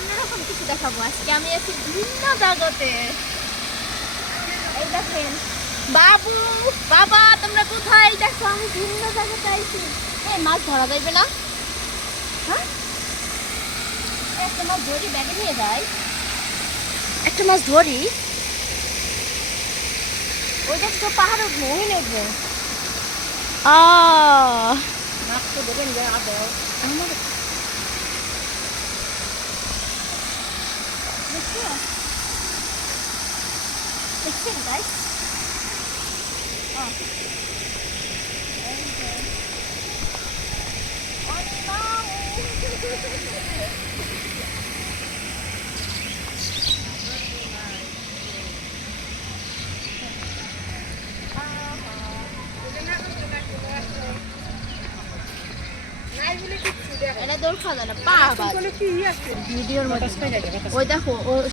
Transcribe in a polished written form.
অন্যরকম কিছু দেখাবো। আজকে আমি আছি ভিন্ন জগতে। এই দেখেন বাবু বাবা, তোমরা কোথায়? দেখো আমি ভিন্ন জগতে আইছি। মাছ ধরা যাইবে না? হ্যাঁ, একটা মাছ ধরি, ব্যাগে নিয়ে যাই। একটা মাছ ধরি। ওই দেখছো পাহাড় উঠবো, ওই নেবো। মাছ তো দেবেন যে আদৌ আমার দেখছো, দেখছেন গাইস? এটা দৌড় খাওয়া যায় না, পা ভিডিওর মধ্যে। ওই দেখো ও